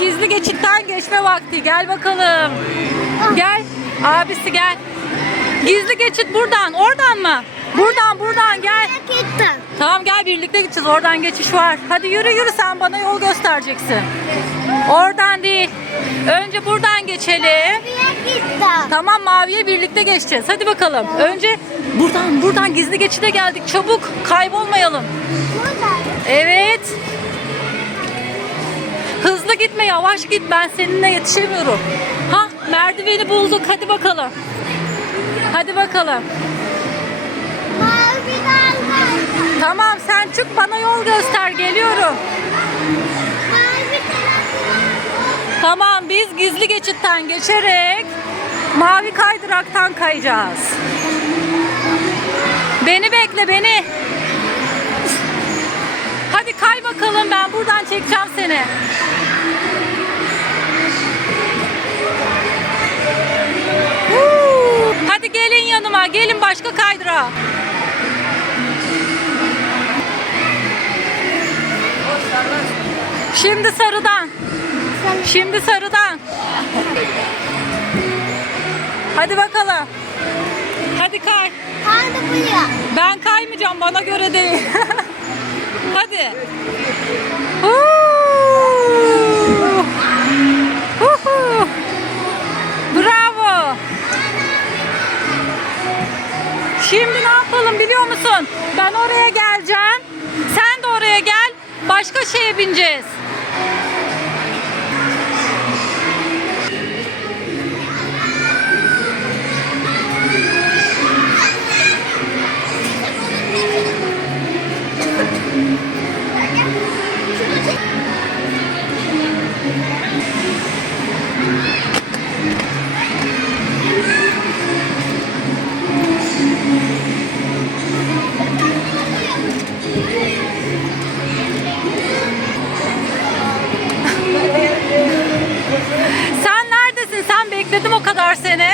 gizli geçitten geçme vakti. Gel bakalım. Gel. Abisi gel. Gizli geçit buradan. Oradan mı? Buradan buradan gel. Tamam gel birlikte gideceğiz. Oradan geçiş var. Hadi yürü yürü sen bana yol göstereceksin. Oradan değil. Önce buradan geçelim. Tamam maviye birlikte geçeceğiz. Hadi bakalım. Önce buradan buradan gizli geçide geldik. Çabuk kaybolmayalım. Evet. Hızlı gitme yavaş git ben seninle yetişemiyorum. Ha merdiveni bulduk hadi bakalım. Hadi bakalım. Tamam sen çık bana yol göster geliyorum. Tamam biz gizli geçitten geçerek mavi kaydıraktan kayacağız. Beni bekle beni. Kay bakalım ben buradan çekeceğim seni. Hadi gelin yanıma gelin başka kaydıra. Şimdi sarıdan. Şimdi sarıdan. Hadi bakalım. Hadi kay. Hadi buraya. Ben kaymayacağım bana göre değil. Hadi. Bravo. Şimdi ne yapalım biliyor musun? Ben oraya geleceğim. Sen de oraya gel. Başka şeye bineceğiz. Bekledim o kadar seni.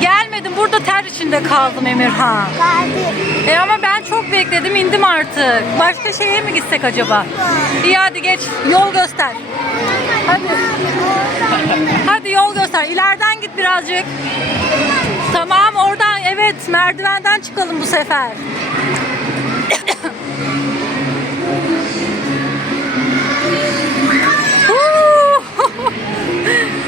Gelmedin. Burada ter içinde kaldım Emirhan. Geldi. E ama ben çok bekledim indim artık. Başka şeye mi gitsek acaba? İyi hadi geç. Yol göster. Hadi. Hadi yol göster. İleriden git birazcık. Tamam oradan evet merdivenden çıkalım bu sefer.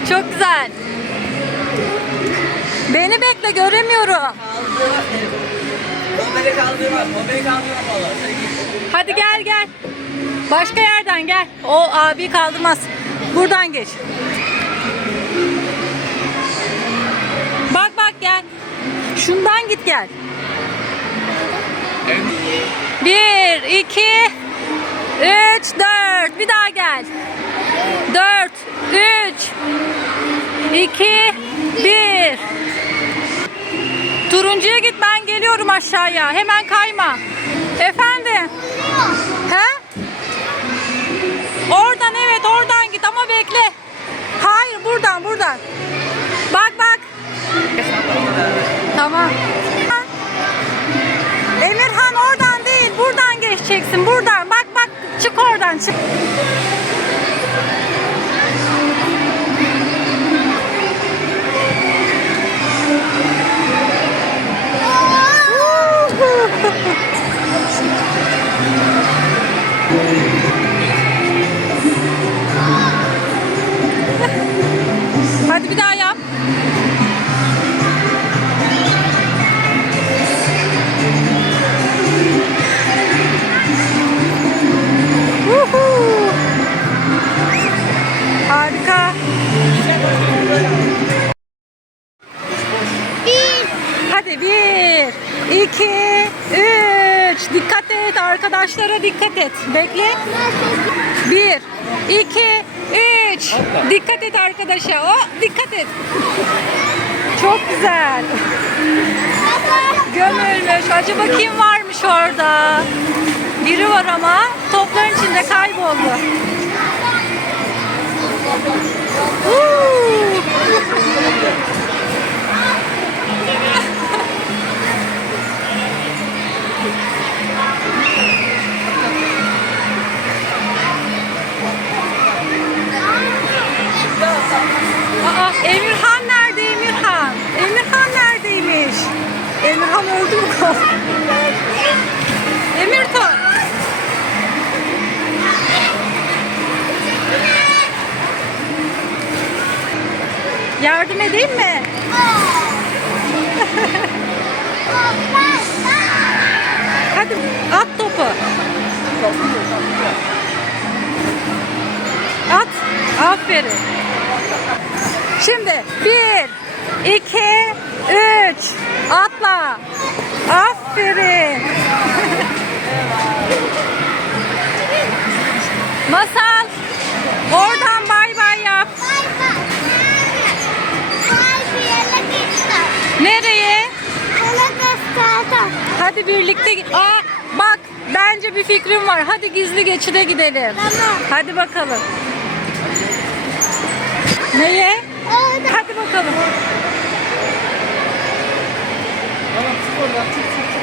Çok güzel. Beni bekle göremiyorum. O beni kaldırmaz, o beni kaldırmaz valla. Sen git. Hadi gel gel. Başka yerden gel. O abi kaldırmaz. Buradan geç. Bak bak gel. Şundan git gel. Bir, iki, üç, dört. Bir daha gel. Dört, üç, iki, bir. Turuncuya git ben geliyorum aşağıya. Hemen kayma. Efendim? He? Oradan evet oradan git ama bekle. Hayır buradan buradan. Bak bak. Tamam. Emirhan oradan değil buradan geçeceksin buradan. Bak bak çık oradan çık. Et. Bekle. Bir, iki, üç. Dikkat et arkadaşa. O dikkat et. Çok güzel. Gömülmüş. Acaba kim varmış orada? Biri var ama topların içinde kayboldu. Huu! Yardım edeyim mi? Hadi at topu. At. Aferin. Şimdi bir, iki, üç. Atla. Aferin. Hadi birlikte Aa, bak bence bir fikrim var. Hadi gizli geçide gidelim. Tamam. Hadi bakalım. Neye? Hadi bakalım. Tamam çık oradan çık çık çık.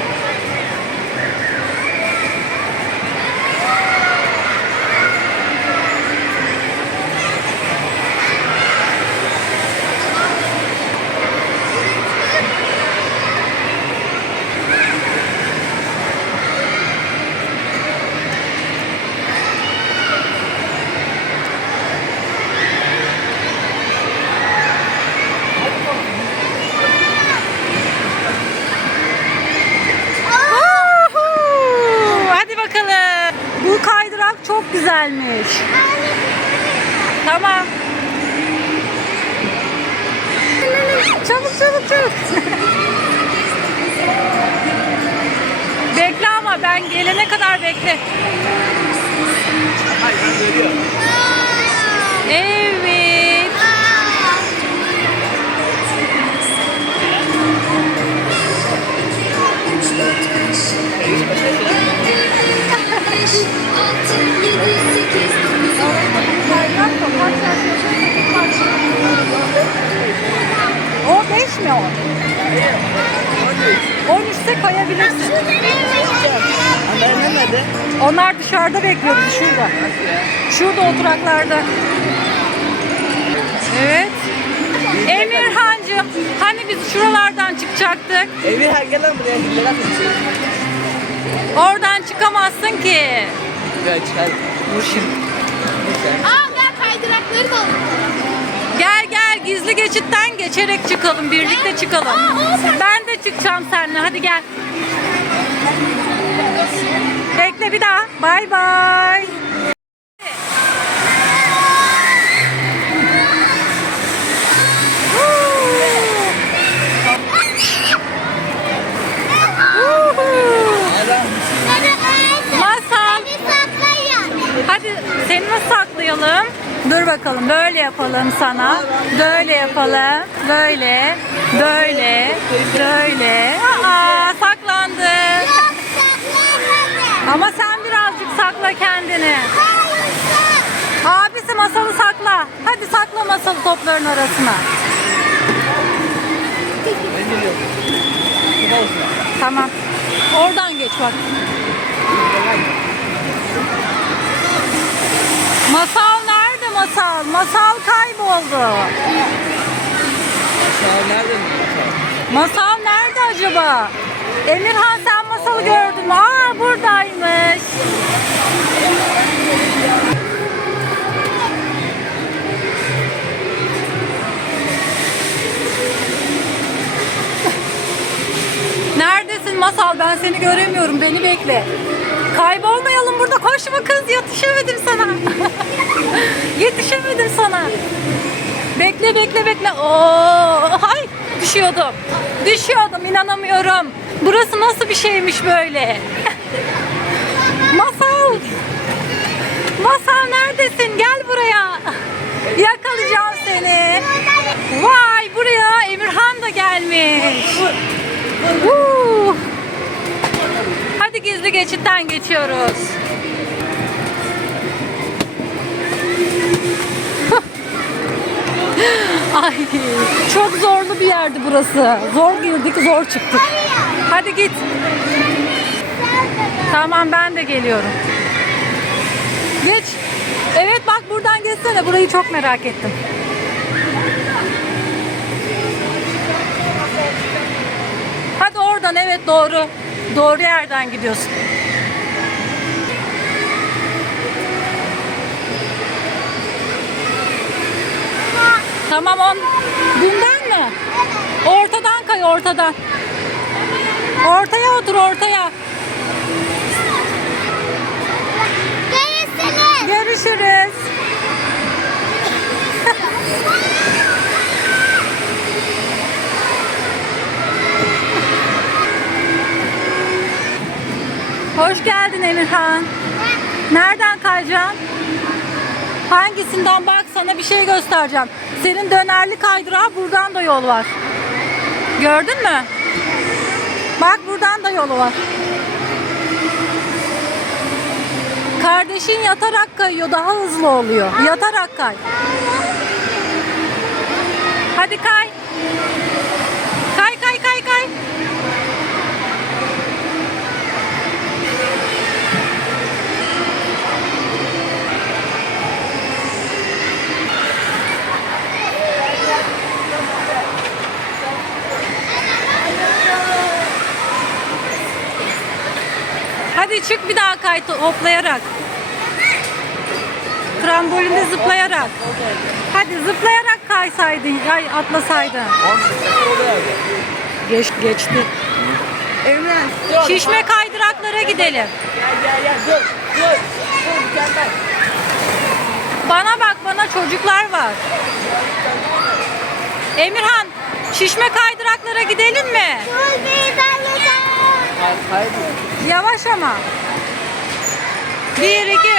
Uhu! Hadi bakalım. Bu kaydırak çok güzelmiş. Tamam. Çabuk çabuk bekle ama ben gelene kadar bekle. Hayır görüyorum. Evet. Onlar dışarıda bekliyordu şurada. Şurada oturaklarda. Evet. Emirhancığım hani biz şuralardan çıkacaktık? Evi her gelen buraya gidelim. Oradan çıkamazsın ki. Böyle çıkar. Dur şimdi. Gel gel gizli geçitten geçerek çıkalım. Birlikte çıkalım. Ben de çıkacağım seninle. Hadi gel. Bekle bir daha. Bay bay. Masal. Hadi seni nasıl saklayalım? Dur bakalım. Böyle yapalım sana. Böyle yapalım. Böyle. Böyle. Böyle. Aa. Ama sen birazcık sakla kendini. Abisi masalı sakla. Hadi sakla masalı topların arasına. Ben geliyorum. Tamam. Oradan geç bak. Masal nerede masal? Masal kayboldu. Aşağı nerede mi? Masal nerede acaba? Emirhan sen masalı gördün mü? Aa buradaymış. Neredesin Masal? Ben seni göremiyorum. Beni bekle. Kaybolmayalım burada. Koşma kız. Yetişemedim sana. Yetişemedim sana. Bekle bekle bekle. Oo, hay düşüyordum. Düşüyordum inanamıyorum. Burası nasıl bir şeymiş böyle? Huu. Hadi gizli geçitten geçiyoruz. Ay çok zorlu bir yerdi burası. Zor girdik, zor çıktık. Hadi git. Tamam ben de geliyorum. Geç. Evet bak buradan geçsene. Burayı çok merak ettim. Oradan evet doğru. Doğru yerden gidiyorsun. Tamam on. Bundan mı? Ortadan kay ortadan. Ortaya otur ortaya. Görüşürüz. Görüşürüz. Emirhan. Nereden kayacaksın? Hangisinden bak sana bir şey göstereceğim. Senin dönerli kaydırağı buradan da yol var. Gördün mü? Bak buradan da yolu var. Kardeşin yatarak kayıyor daha hızlı oluyor. Yatarak kay. Hadi. Kay kay kay kay. Hadi çık bir daha kay hoplayarak. Trambolinde zıplayarak. Hadi zıplayarak kaysaydın, ay atlasaydın. 10 dakika oluyor abi. Geç, geçti. Emren. Şişme kaydıraklara gidelim. Gel gel gel dur. Dur. Dur mükemmel. Bana bak bana çocuklar var. Emirhan şişme kaydıraklara gidelim mi? Hayır hayır. Yavaş ama. Bir, iki,